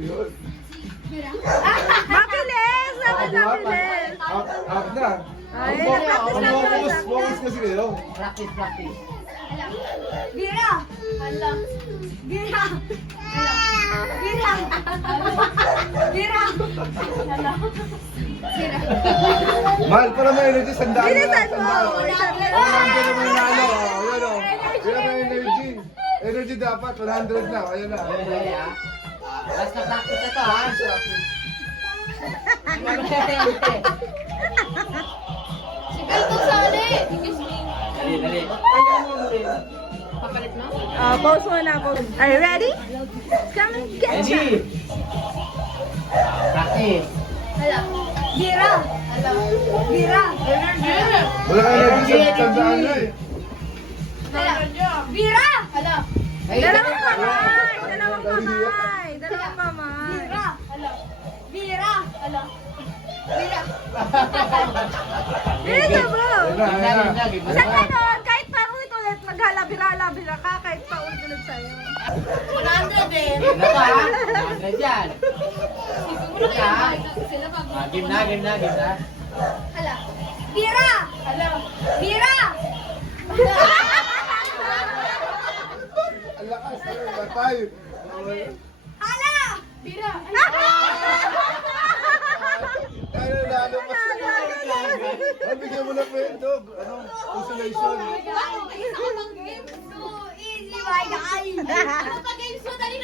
Yun. Mabilis! Dapat mabilis! Half na. Ay, na-practice lang yun. Focus kasi kayo. Practice, practice. Gira! Hala. Gira! Hala. Gira! Gira! Hala. Gira. Mahal, para may energy, sandaan na. Bilisan mo! Sandaan. Bilisan mo! 100 naman nalo. Ayan o. Yan ang energy. Energy dapat, 100 na. Ayan na. Okay, ah. Last na practice na to, ha? Ano Sigal ko sa ulit. Dali, dali. Papalit mo? Pause muna, pause. Are you ready? Come and get Ready? you. Practice. Hala. Gira! Hala. Gira! Wala ka energy, sandaan na eh. Hala. Gira! Hala. Dalawang kamay! Dalawang kamay! Dalawang kamay! Gira! Hala. Gira! Hala. Gira! Bilisan mo! Ayan na. Sa ganon, kahit paulit-ulit, maghalabira-labira ka kahit paulit-ulit sa'yo. 100 eh. Game na to, ha? 100 yan. Sila pa. Game na, game na, game na. Hala. Gira! Hala. Gira! Ang lakas. Patay. Hala! Gira! Tayo lalo pa siya. Bigyan mo na dog. Ano? Consolation. Wow! Isa ka ng game. So easy, my guys! Ano pa games mo? Dali na!